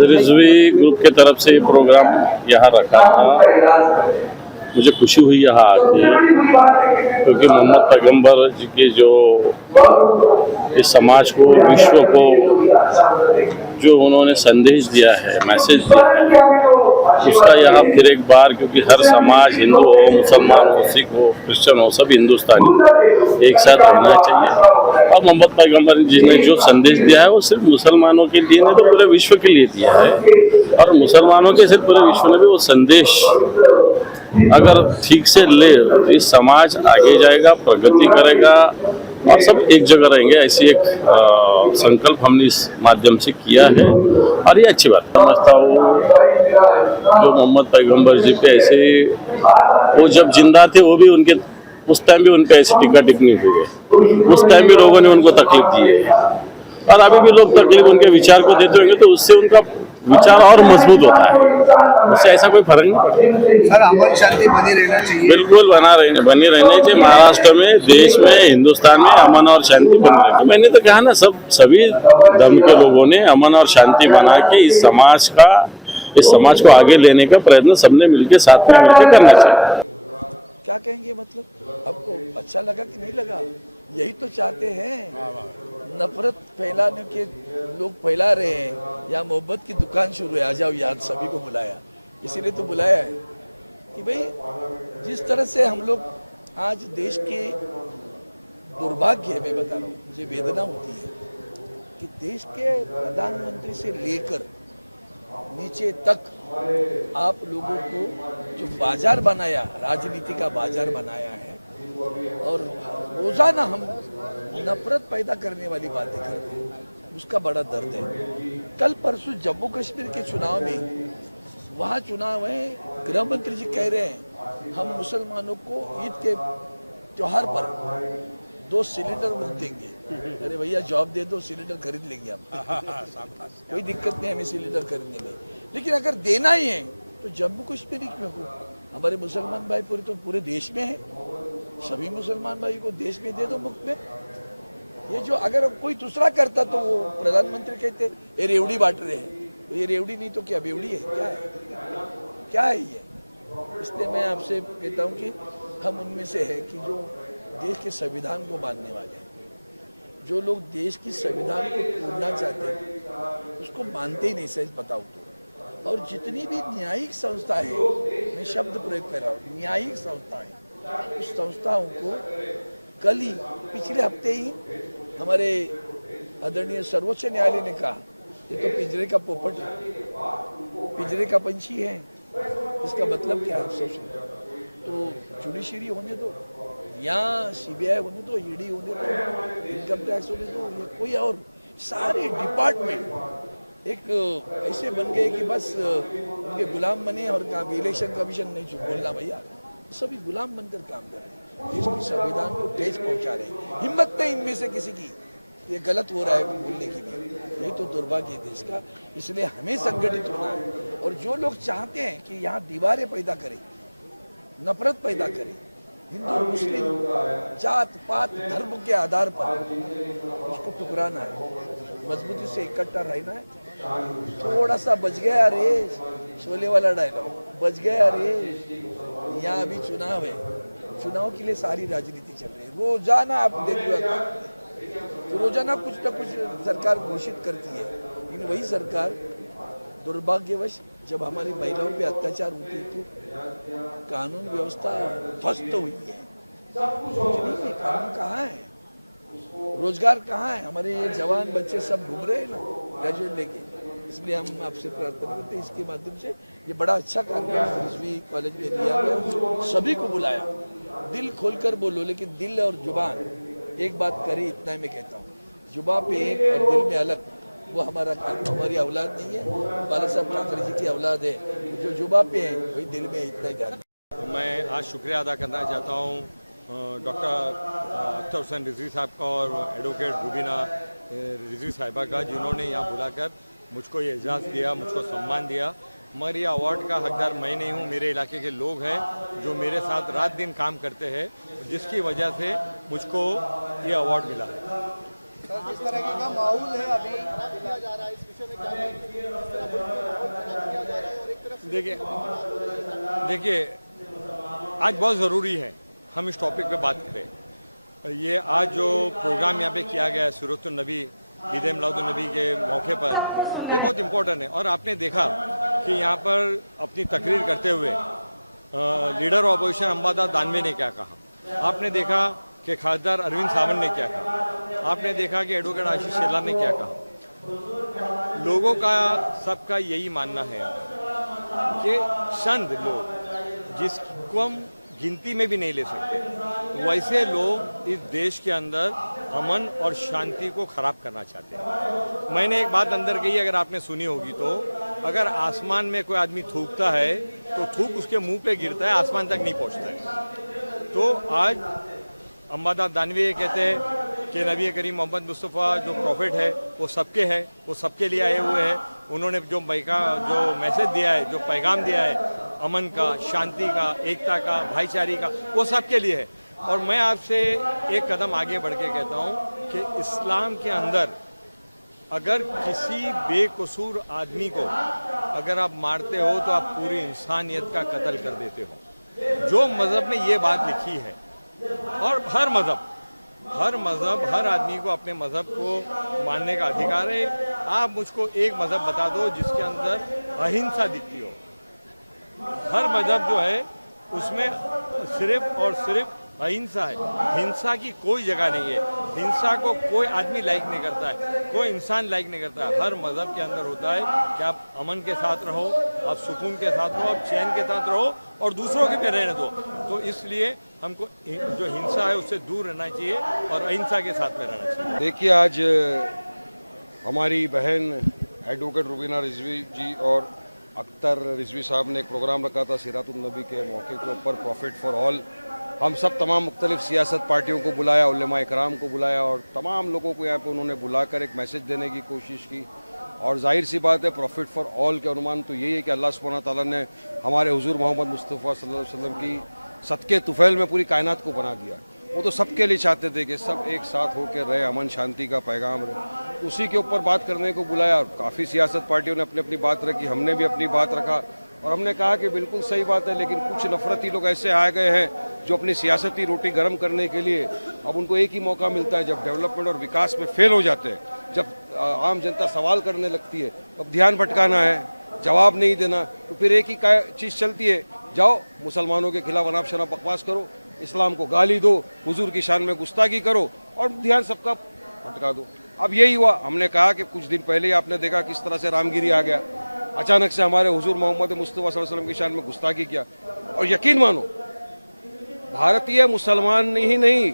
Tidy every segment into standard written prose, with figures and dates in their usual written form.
Rizvi group के तरफ से ये प्रोग्राम यहाँ रखा था। मुझे खुशी हुई यहाँ आके, क्योंकि मोहम्मद पैगंबर जी के जो इस समाज को, विश्व को जो उन्होंने संदेश दिया है, मैसेज दिया है, उसका यहाँ फिर एक बार, क्योंकि हर समाज, हिंदू हो, मुसलमान हो, सिख हो, क्रिश्चियन हो, सब हिंदुस्तानी एक साथ रहना चाहिए। और मोहम्मद पैगंबर जी ने जो संदेश दिया है वो सिर्फ मुसलमानों के लिए नहीं तो पूरे विश्व के लिए दिया है। और मुसलमानों के सिर्फ पूरे विश्व में भी वो संदेश अगर ठीक से ले तो इस समाज आगे जाएगा, प्रगति करेगा और सब एक जगह रहेंगे। ऐसी एक संकल्प हमने इस माध्यम से किया है और ये अच्छी बात समझता हूँ। जो मोहम्मद पैगंबर जी पे ऐसे, वो जब जिंदा थे वो भी उनके उस टाइम भी उन पे ऐसी टिक्का टिप्पणी हुई है, उस टाइम भी लोगों ने उनको तकलीफ दी है और अभी भी लोग तकलीफ उनके विचार को देते होंगे तो उससे उनका विचार और मजबूत होता है। उससे ऐसा कोई फर्क नहीं पड़ता। सर, अमन शांति बनी रहना चाहिए। बिल्कुल बनी रहनी चाहिए। महाराष्ट्र में, देश में, हिंदुस्तान में अमन और शांति बनी रहती। मैंने तो कहा ना, सभी धर्म के लोगों ने अमन और शांति बना के इस समाज को आगे लेने का प्रयत्न सबने मिलकर, साथ में मिलकर करना चाहिए। क्या कहेंगे, मतलब आपको अच्छा लगा कि नहीं लगा? यही तो चाहते हैं। नफरत फैलाने के लोग फैला रहे हैं। या मोहब्बत की दुकान शुरू है, आ जाओ याद, सभी को बुलाया, इसीलिए तो बुलाया है कि भाई जिस तरह से हम लोग आज देश के दुर्भाग्य, मैं बता रहा हूँ, मुझे वेदना होती है कि देश के प्रधानमंत्री से लेकर नीचे तक आप लोगों को जो बाजार बनाया, राजनीति का बाजार बनाया है और रोजाना हम नफरत पैदा करने वाली बातें करते हैं, उसका बड़ा दर्द है। कल परसों जम्मू कश्मीर के चुनाव में, वहाँ चुनाव है, गृह मंत्री जी कह रहे हैं हम मुसलमानों को ईद के त्योहार पर 2 सिलेंडर मुफ्त देंगे। अरे भैया, जॉब दे दो, सिलेंडर खरीद लेंगे हम। कोई दिक्कत नहीं हमें सिलेंडर खरीदने में, लेकिन अगर देना ही है तो जम्मू कश्मीर में हो। हमारे मुसलमान भाई पूरे देश में है, सभी मुसलमान भाई को देश में दे दो मुफ्त में। ये जो अगर कोई दूसरा करता तो वो प्रधानमंत्री कहते ये रेवड़ी बांट रहे हैं, तो ये रेवड़ी नहीं तो क्या बेवड़ी है? क्या है ये? इसलिए मैं आपसे कहता हूँ कि हम उनमें से है कि जो देश के संविधान को मानने वाले हैं, जो लोग देश की संविधान को तोड़ना चाहते हैं उसको मानते ही नहीं, सच बताऊँ तो। और जितनी भी न्यायिक संस्था है, मैं शब्द प्रयोग कर रहा हूँ, न्यायिक संस्था है, उस संस्थाओं को कल ही, पिछले हफ्ते ही हमारे आदरणीय सर्वोच्च न्यायालय ने कहा ये तो पिंजरे का पोपट है, पिंजरे का पंछी है। इसका मतलब क्या है? सोचो तो, जुडिशरी होने दो या सीबीआई होने दो, ईडी होने दो, इनकम टैक्स होने दो, या कोई और सारे डिपार्टमेंट एक ऐसे बन गए कि बस उनके गुलाम बने और इलेक्शन कमीशन नहीं बोलना भैया, सभी गुलाम बनकर काम कर रहे हैं, देश की संविधान को ठेस पहुंचा रहे हैं। हिम्मत नहीं इनमें से किसी की, ये गलत हो रहा है बोलने की भी। यही तो दुर्भाग्य है देश का। इसलिए हमें संगठित होना है और जो लोग चाहते हैं कि यहाँ दीवारें पैदा करें, नफरत पैदा करें, हिंदू मुस्लिम जात पात धर्म के आधार पर, उसको टुकराना है, मजबूती से इकट्ठा रहना है। थोड़ा सा बच गया रे, शोले वाला डायलॉग, बच गया रे। यहाँ अभी चुनाव है, चुनाव के लिए सारी राजनीति चल रही है। रोजाना आप देखिए तो रोजाना कुछ न कुछ सरकार घोषित करती है, लेकिन वही सरकार दुर्भाग्यवश जब हमारी महिलाओं पे अत्याचार होती है तो कानून व्यवस्था ध्वस्त हुई है। कानून कहाँ है? रोजगार कहाँ है? हमारे ये जवान बच्चे सब घूम रहे हैं ना ग्रेजुएट लेके। इसलिए हम आपसे प्रार्थना करते हैं, इसके माध्यम से ये बड़ा अच्छा कार्यक्रम रिजवी कॉलेज में लिया गया, सभी को बुलाया, दिल खोलकर बोलो, लेकिन दिल और जुबान एक बात करी, इतना ही मैं कहता हूँ। जुबान पे एक और दिल में अलग, वो हमारा काम, हमारी औलाद नहीं है, बाला साहब ठाकरे जी की औलाद है। जो जुबान पे है वही दिल में है, इतना ही ध्यान। मैं आज शुक्रिया अदा करना चाहता हूँ डॉक्टर अख्तर हुसैन रिजवी साहब का और एडवोकेट रुबीना रिजवी साहिबा का, जिन्होंने यहाँ बुलाकर मुझको ये एजाज़ दिया, मुझको सम्मान दिया। मगर ये अवार्ड का हकदार मैं नहीं हूँ, मेरे इलाके के लोग हैं जो मेरे साथ रात दिन काम करते हैं, जिसकी वजह से मुझको ये अवार्ड मिला है। सर, जिस तरह का माहौल है अभी किया जा रहा है, इस विषय में क्या किया जा रहा है? और एक तरफ देखिए आज बहुत ज़रूरी है हम इस टॉपिक पे बात करें। ये आज जो प्रोग्राम यहाँ पे किया गया है सूरत नबी ईद मिलाद नबी के मौके पर, ये बहुत इम्पोर्टेंट है। और आपने देखा कि यहाँ पर अपनी तकरीर करते हुए leader of opposition Ambadas Danve ने क्या कहा, आपने देखा कि खासदार अरविंद सावंत ने क्या कहा, आपने देखा कि एडवोकेट आशीष शेलार ने क्या कहा। लोगों का सबका यही मानना है कि चंद लोग जिसको हम गिनती में भी नहीं ले सकते, वैसे लोग इस देश के अंदर अमन और शांति को खराब करना चाहते हैं। मैंने एक बात अंदर कही, अगर आपने सुनी होगी तो, अगर आसमान में कोई आदमी थूकता है तो थूक उसके मुंह पे गिरता है, आसमान तक नहीं पहुंचता है। तो आज अंबादास दानवे ये कहते हैं कि नबी करीम मोहम्मद मुस्तफ़ा जो प्रॉफिट है वो सबके है, वो सबके लिए आए हुए हैं। उन्होंने जो मैसेज दिया है, जो पैगाम दिया है अमन का, शांति का, एकता का, भाईचारे का, वो सबके लिए है। और मैं आपसे एक कदम आगे बढ़ के कहता हूँ कि इस्लाम के अंदर अगर किसी बेकसूर आदमी को अगर आप मारते हो तो आप पूरी इंसानियत का कत्ल कर देते हो। जो मज़हब में ये बात लिखी है, और हर मज़हब हर आदमी को अपने मज़हब को मानने का अधिकार है। आप मुझको एक मज़हब बता दो जिसके अंदर अहिंसा दिखती हो। हर मज़हब जो है उसमें सिर्फ और सिर्फ अहिंसा है, हिंसा की कोई जगह नहीं है। हिंसा को कोई आदमी लाइक नहीं करता है, कोई इंसान लाइक नहीं करता है। हर मज़हब के अंदर होता है कि आप अमन के साथ रहो, आप सुकून के साथ रहो, आप चैन के साथ रहो और दूसरों के भी रहने दो। तो इसलिए हमको जो हिंसा है उससे दूर रहना चाहिए और अहिंसा के साथ में रहना चाहिए। देखिए, आज हमारी बहन एडवोकेट रुबीना रिजवी जी और अख्तर रिजवी साहब ने एक प्रोग्राम रखा था सीरातुन नबी के मौके के ऊपर, प्रॉफिट फॉर ऑल। हम सब तमाम मुख्तलिफ सियासत पार्टियों को बुलाया, उलेमा इकराम को बुलाया और तमाम लोगों को यहाँ पे उन्होंने बुलाकर एक मैसेज देने की कोशिश की। और जाहिर सी बात है, प्रॉफिट फॉर ऑल के अनुमान तो यही है कि अल्लाह सुब्हानहू व तआला ने हमारे हुजूर मोहम्मद मुस्तफ़ा सल्लल्लाहु अलैहि वसल्लम की सदके तुफैल में पूरी कायनात को बना दिया। वो तो सबके लिए चाहते थे कि सब एक साथ होकर रहे, अमन शांति का पैगाम रहे। तो उसी के ऊपर बात करने को बुलाया और काफ़ी सियासत पार्टियों ने अपनी अपनी बात रखी, हमने भी अपनी बात रखा और हमने कहा कि बिल्कुल सही बात है, लेकिन कुछ नफरती लोग ऐसे आ गए हैं जो अपनी सियासती रोटी गर्म करने के लिए अब उनको एक ही मौका मिलता है जब डेवलपमेंट और विकास में फेल हो जाते हैं, जब आम जनता सवाल करने लगती है, तब ध्यान भटकाना है, जवाब नहीं देना। तो फिर एक ही चीज़ चलती है, जाओ मुसलमानों के खिलाफ अनाप शनाप बकवास करो, इस्लाम को गाली दो, हुजूर की शान में गुस्ताखी करो और ध्यान सबका भटका दो। अब यही हुआ। हमने कहा कि कुछ दिन पहले ही आपने देखा किस तरह से रामगिरी आ गया, अचानक से हमारे हुजूर मोहम्मद मुस्तफ़ा सल्लल्लाहु अलैहि वसल्लम की शान में गुस्ताखी किया। और यकीन मानो, भारतीय मुसलमान ही नहीं,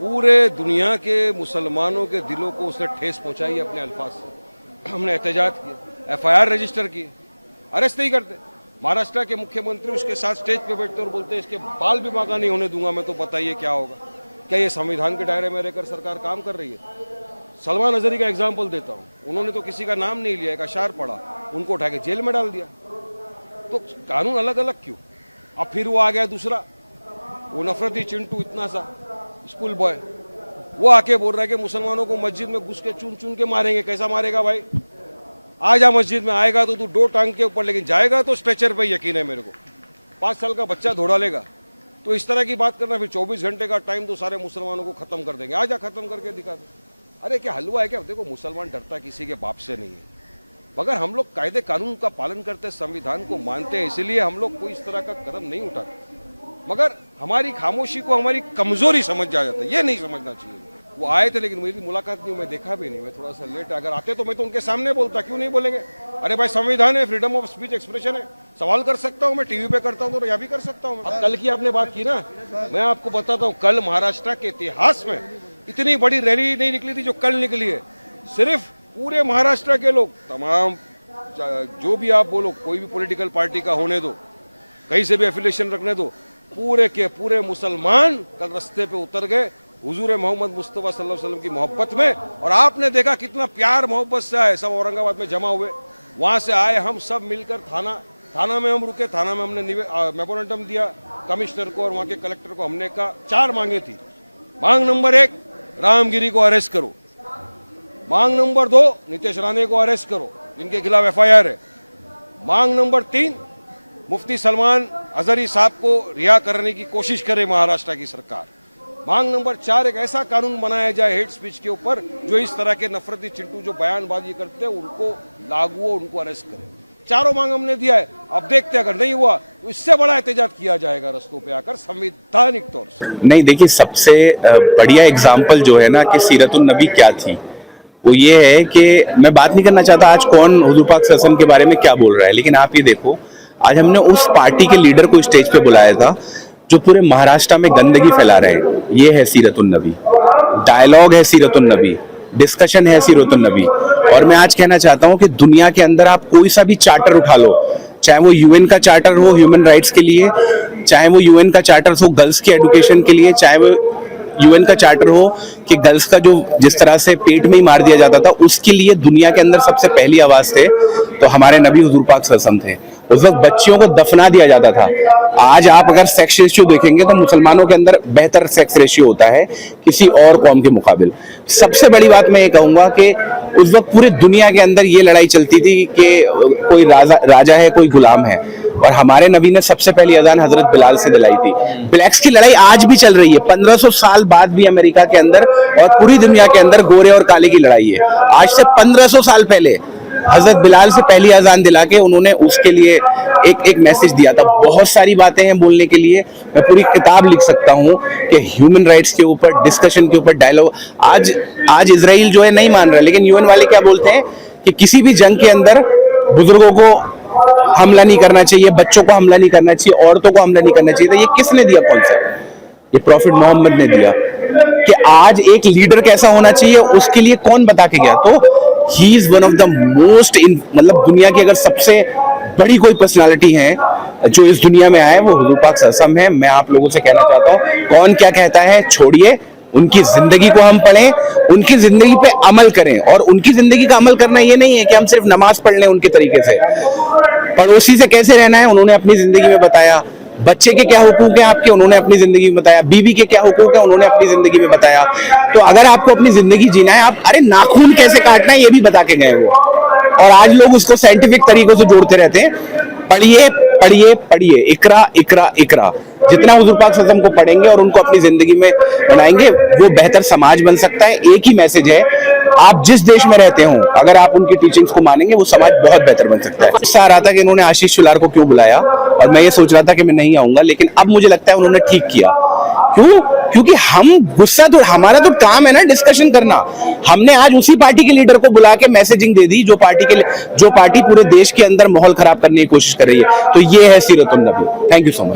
पूरे दुनिया के मुसलमानों के दिलों को उसने ठेस पहुंचाई अपने अल्फाज से। हमने एहतजाज किया, FIR रजिस्टर किए, अरेस्ट नहीं करते। महाराष्ट्र के मुख्यमंत्री उसके साथ स्टेज पे बैठते और बोलते इसके बाल भी बांका नहीं होने दूंगा मैं, तो बताइए क्या होगा। क्या ये संविधान के दायरे में रहकर सरकार काम कर रही है? सलमान अजहरी का एग्जाम्पल देता हूँ, उन्होंने तो किसी का नाम नहीं लिया, एक अशार पढ़ा, उनको उठा के जेल में डाल दिया। तो कानून अलग अलग क्यों? अब फिर वो आ गया दूसरा, वो नफरती चिंटू इतना सा स्कूल बॉय, वो आके बोल रहा है कि मुसलमानों को मस्जिद में घुस के चुन चुन के मारेंगे। कैसा मारेगा भाई? आ जा मस्जिद में, आएगा तो तू 2 टांग के ऊपर, लेकिन जाएगा तो स्ट्रेचर पे, यकीन है मेरे को। 5 साल का बच्चा दौड़ा लेगा। तो इस तरह की बात करना, फिर 24 घंटे का टाइम तो सारे मुसलमानों को खत्म कर देंगे, आजा खत्म करके दिखा दे। अरे क्या हलवा है क्या? देखो, मुसलमान डरता किसी के बाप से नहीं है, मगर हम लोग कायदे कानून का पालन करते, संविधान को मानते हैं, इसलिए हम लोग कोई इस तरह का कदम नहीं उठाते। मगर हमारी खामोशी को हमारी कमजोरी समझ जा जाता है, ये नहीं समझना चाहिए। वो आए थे लेकिन मेरी मुलाकात नहीं, मैं देखा भी नहीं, मैं थोड़ा सा लेट। अगर आते तो मैं तो उनके सामने बोलता, क्यों नहीं बोलेंगे? अरे भाई, संविधान है, फ्रीडम ऑफ स्पीच एक्सप्रेशन है, सवाल कर सकता हूँ मैं, टीवी पे करता हूँ तो यहाँ भी कर सकता हूँ। अब कल की आपने बात की ना, मैं आपको बताता हूँ, कल महाराष्ट्र के इतिहास में इतनी बड़ी रैली नहीं निकली थी जो कल निकली है। सिर्फ पूरे महाराष्ट्र के लोग, तमाम जो भी आप बोलो, कोई भी पॉलिटिकल पार्टी का होने दो, कहीं से भी एफिलिएशन रखने दो, पूरे के पूरे मुसलमान कल रास्ते पे उतर गए हुजूर मोहम्मद मुस्तफ़ा सल्लल्लाहु अलैहि वसल्लम की मोहब्बत में। और आपने देखा कितना प्यार मोहब्बत से आए, सब औरंगाबाद में जमा हुए, वहाँ से आए, हम सब मिलकर थाना में हम रुके, थाना में हमने मेमोरेंडम दिया कमिश्नर को और वहाँ के कलेक्टर को। हमने कहा 4 मांगे थी। मांग नंबर 1, रामगिरी को अरेस्ट करो। मांग नंबर 2, नीतीश राणे को अरेस्ट करो, जिनके खिलाफ FIR है। मांग नंबर 3, मुफ्ती सलमान अजहरी साहब को रिहा करने की कोशिश करे महाराष्ट्र की सरकार। मांग नंबर 4, एक ऐसा कानून बनाया जाए हेट स्पीच के ऊपर जो इस तरह के नफरती चिंटू जो बयानबाजी करते हैं उनको लागू हो, उनको अरेस्ट करे। चारों मांग हमने दिया है। अब देखते हैं, अगर नहीं हुआ तो इससे बड़ा एहतजाज किया जाएगा रस्तों पे आकर संवैधानिक तौर से। नहीं, देखिए, सबसे बढ़िया एग्जाम्पल जो है ना कि सीरतुन नबी क्या थी, वो ये है कि मैं बात नहीं करना चाहता आज कौन हुजूर पाक सल्लल्लाहु अलैहि वसल्लम के बारे में क्या बोल रहा है, लेकिन आप ये देखो, आज हमने उस पार्टी के लीडर को स्टेज पे बुलाया था जो पूरे महाराष्ट्र में गंदगी फैला रहे हैं। ये है सीरतुन नबी, डायलॉग है सीरतुन नबी, डिस्कशन है सीरतुन नबी। और मैं आज कहना चाहता हूं कि दुनिया के अंदर आप कोई सा भी चार्टर उठा लो, चाहे वो UN का चार्टर हो ह्यूमन राइट्स के लिए, चाहे वो UN का चार्टर हो गर्ल्स के एजुकेशन के लिए, चाहे वो UN का चार्टर हो कि गर्ल्स का जो जिस तरह से पेट में ही मार दिया जाता था, उसके लिए दुनिया के अंदर सबसे पहली आवाज थे तो हमारे नबी हुजूर पाक सल्लल्लाहु अलैहि वसल्लम थे। उस वक्त बच्चियों को दफना दिया जाता था। आज आप अगर सेक्स रेशियो देखेंगे तो मुसलमानों के अंदर बेहतर सेक्स रेशियो होता है किसी और कौम के मुकाबिल। सबसे बड़ी बात मैं ये कहूंगा कि उस वक्त पूरी दुनिया के अंदर ये लड़ाई चलती थी कि कोई राजा है, कोई गुलाम है, और हमारे नबी ने सबसे पहली अजान हजरत बिलाल से दिलाई थी। ब्लैक्स की लड़ाई आज भी चल रही है, 1500 साल बाद भी अमेरिका के अंदर और पूरी दुनिया के अंदर गोरे और काले की लड़ाई है। आज से 1500 साल पहले हजरत बिलाल से पहली अजान दिला के उन्होंने उसके लिए एक मैसेज दिया था। बहुत सारी बातें हैं बोलने के लिए, मैं पूरी किताब लिख सकता हूं कि ह्यूमन राइट्स के ऊपर, डिस्कशन के ऊपर, डायलॉग। आज इजराइल जो है नहीं मान रहा, लेकिन UN वाले क्या बोलते हैं कि किसी भी जंग के अंदर बुजुर्गों को हमला नहीं करना चाहिए, बच्चों को हमला नहीं करना चाहिए, औरतों को हमला नहीं करना चाहिए। तो ये किसने दिया कॉन्सेप्ट? ये प्रॉफिट मोहम्मद ने दिया कि आज एक लीडर कैसा होना चाहिए, उसके लिए कौन बता के गया? तो he is one of the most, मतलब दुनिया की अगर सबसे बड़ी कोई पर्सनालिटी है जो इस दुनिया में आए, वो हुजूर पाक सल्लल्लाहु अलैहि वसल्लम है। मैं आप लोगों से कहना चाहता हूँ, कौन क्या कहता है छोड़िए, उनकी जिंदगी को हम पढ़ें, उनकी जिंदगी पे अमल करें। और उनकी जिंदगी का अमल करना ये नहीं है कि हम सिर्फ नमाज पढ़ लें उनके तरीके से। पड़ोसी से कैसे रहना है उन्होंने अपनी जिंदगी में बताया, बच्चे के क्या हुकूक है आपके उन्होंने अपनी जिंदगी में बताया, बीवी के क्या हुकूक है उन्होंने अपनी जिंदगी में बताया। तो अगर आपको अपनी जिंदगी जीना है, आप अरे नाखून कैसे काटना है ये भी बता के गए वो। और आज लोग उसको साइंटिफिक तरीकों से जोड़ते रहते हैं। पढ़िए पढ़िए पढ़िए, इकरा इकरा इकरा। जितना हुजूर पाक सल्लल्लाहु अलैहि वसल्लम को पढ़ेंगे और उनको अपनी जिंदगी में बनाएंगे, वो बेहतर समाज बन सकता है। एक ही मैसेज है, आप जिस देश में रहते हो, अगर आप उनकी टीचिंग्स को मानेंगे, वो समाज बहुत बेहतर बन सकता है। गुस्सा आ रहा था कि इन्होंने आशीष शुलार को क्यों बुलाया, और मैं ये सोच रहा था कि मैं नहीं आऊंगा, लेकिन अब मुझे लगता है उन्होंने ठीक किया। क्यों? क्योंकि हम गुस्सा तो, हमारा तो काम है ना डिस्कशन करना। हमने आज उसी पार्टी के लीडर को बुला के मैसेजिंग दे दी जो पार्टी पूरे देश के अंदर माहौल खराब करने की कोशिश कर रही है। तो ये है सीरतुन नबी। Thank you so much.